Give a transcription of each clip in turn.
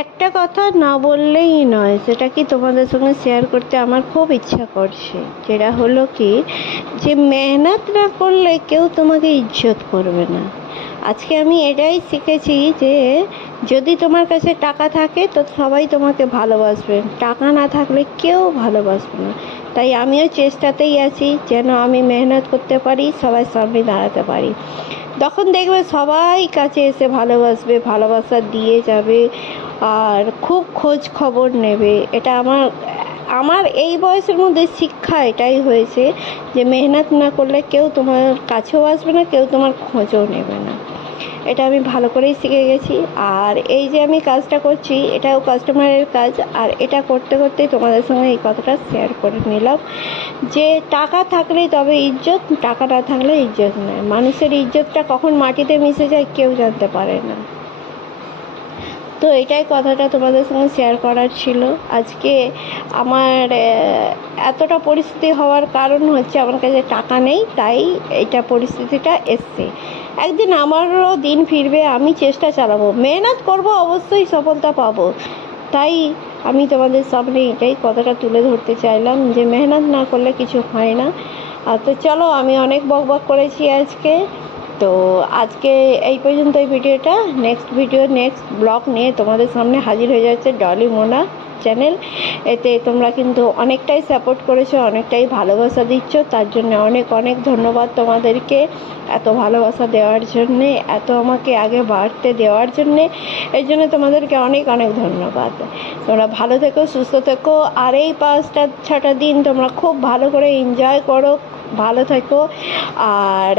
একটা কথা না বললেই নয়, সেটা কি তোমাদের সঙ্গে শেয়ার করতে আমার খুব ইচ্ছা করছে। যেটা হলো কি, যে মেহনত না করলে কেউ তোমাকে ইজ্জত করবে না। আজকে আমি এটাই শিখেছি যে যদি তোমার কাছে টাকা থাকে তো সবাই তোমাকে ভালোবাসবে, টাকা না থাকলে কেউ ভালোবাসবে না। তাই আমিও চেষ্টাতেই আছি যেন আমি মেহনত করতে পারি, সবার সামনে দাঁড়াতে পারি। তখন দেখবে সবাই কাছে এসে ভালোবাসবে, ভালোবাসা দিয়ে যাবে, আর খুব খোঁজ খবর নেবে। এটা আমার আমার এই বয়সের মধ্যে শিক্ষা এটাই হয়েছে যে মেহনত না করলে কেউ তোমার কাছেও আসবে না, কেউ তোমার খোঁজও নেবে না। এটা আমি ভালো করেই শিখে গেছি। আর এই যে আমি কাজটা করছি, এটাও কাস্টমারের কাজ। আর এটা করতে করতেই তোমাদের সঙ্গে এই কথাটা শেয়ার করে নিলাম যে টাকা থাকলেই তবে ইজ্জত, টাকা না থাকলে ইজ্জত নয়। মানুষের ইজ্জতটা কখন মাটিতে মিশে যায় কেউ জানতে পারে না। তো এটাই কথাটা তোমাদের সঙ্গে শেয়ার করার ছিল। আজকে আমার এতটা পরিস্থিতি হওয়ার কারণ হচ্ছে আমার কাছে টাকা নেই, তাই এইটা পরিস্থিতিটা এসছে। একদিন আমারও দিন ফিরবে, আমি চেষ্টা চালাবো, মেহনত করব, অবশ্যই সফলতা পাবো। তাই আমি তোমাদের সামনে এটাই কথাটা তুলে ধরতে চাইলাম যে মেহনত না করলে কিছু হয় না। তো চলো, আমি অনেক বকবক করেছি আজকে। তো আজকে এই পর্যন্ত এই ভিডিওটা। নেক্সট ব্লগ নিয়ে তোমাদের সামনে হাজির হয়ে যাচ্ছে ডলি মোনা চ্যানেল। এতে তোমরা কিন্তু অনেকটাই সাপোর্ট করেছো, অনেকটাই ভালোবাসা দিচ্ছ, তার জন্য অনেক অনেক ধন্যবাদ তোমাদেরকে। এত ভালোবাসা দেওয়ার জন্যে, এত আমাকে আগে বাড়তে দেওয়ার জন্যে, এই জন্য তোমাদেরকে অনেক অনেক ধন্যবাদ। তোমরা ভালো থেকো, সুস্থ থেকো, আর এই 5-6টা দিন তোমরা খুব ভালো করে এনজয় করো, ভালো থেকো। আর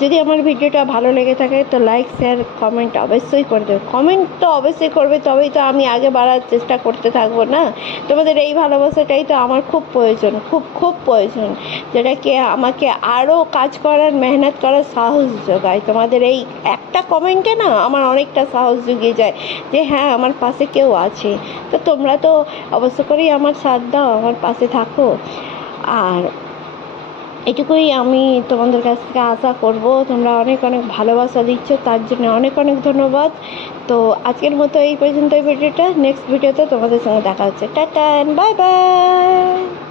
যদি আমার ভিডিওটা ভালো লেগে থাকে তো লাইক, শেয়ার, কমেন্ট অবশ্যই করে দেবে। কমেন্ট তো অবশ্যই করবে, তবেই তো আমি আগে বাড়ার চেষ্টা করতে থাকবো না। তোমাদের এই ভালোবাসাটাই তো আমার খুব প্রয়োজন, খুব খুব প্রয়োজন, যেটাকে আমাকে আরও কাজ করার, মেহনত করার সাহস যোগায়। তোমাদের এই একটা কমেন্টে না আমার অনেকটা সাহস জুগিয়ে যায় যে হ্যাঁ, আমার পাশে কেউ আছে। তো তোমরা তো অবশ্য করেই আমার সাথ দাও, আমার পাশে থাকো। আর এটুকুই আমি তোমাদের কাছ থেকে আশা করব। তোমরা অনেক অনেক ভালোবাসা দিচ্ছ, তার জন্য অনেক অনেক ধন্যবাদ। তো আজকের মতো এই পর্যন্ত ভিডিওটা। নেক্সট ভিডিওতে তোমাদের সঙ্গে দেখা হচ্ছে। Tata, bye bye.